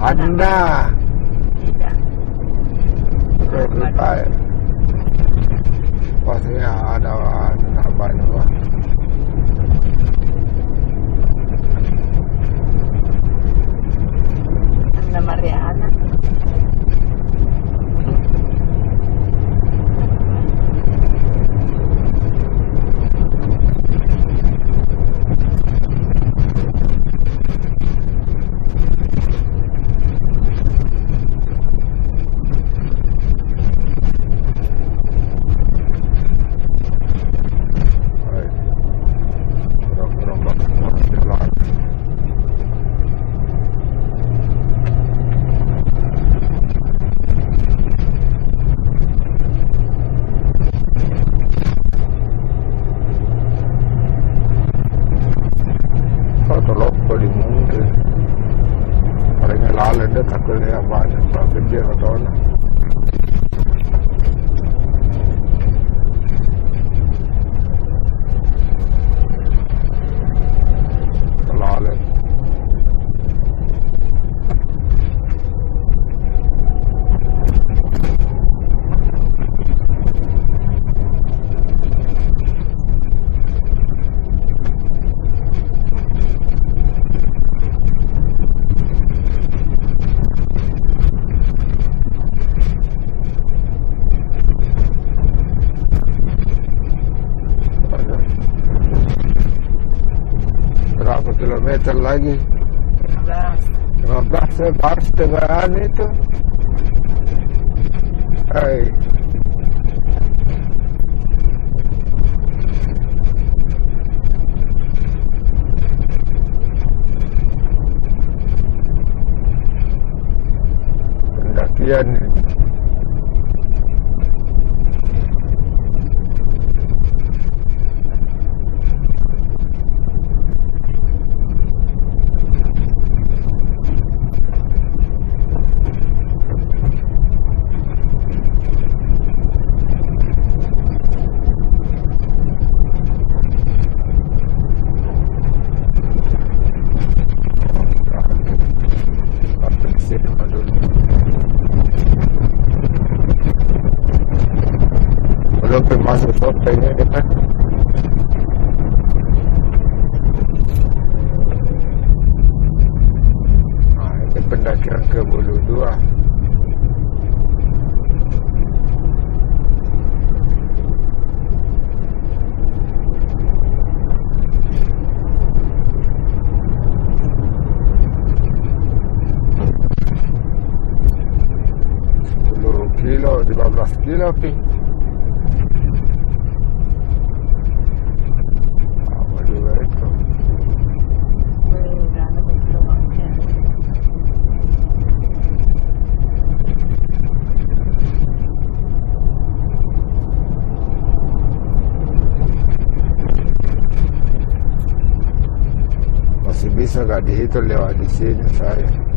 Anda. Tidak. Lupa. Maksudnya ada Anabanua. Anda Mariana. Ada takutnya banyak tapi dia nggak tahu lah. Lalu berapa kilometer lagi? 15 saya baru setengahan itu. Hai. Pendakian ini. Belum termasuk sopenya kan. Nah, ini pendakian ke Bulu 2. Kilo, 15 kilo pi. Apa juga itu? Masih bisa gak dihitung lewat di sini saya.